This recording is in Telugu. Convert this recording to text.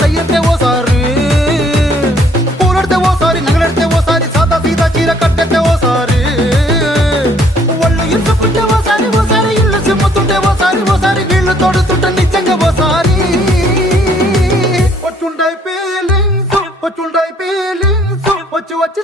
సయ్యంతే ఓసారి పూలడితే ఓసారి నగలడితే ఓసారి సాదా సీదా చీర కట్టెతే ఓసారి ఒళ్ళు ఇరుసుకుంటే ఓసారి ఓసారి ఇల్లు సిమ్ముతుంటే ఓసారి ఓసారి వీళ్ళు తోడుతుంటే నిజంగా ఓసారి వచ్చుండై ఫీలింగ్స్ వచ్చి వచ్చి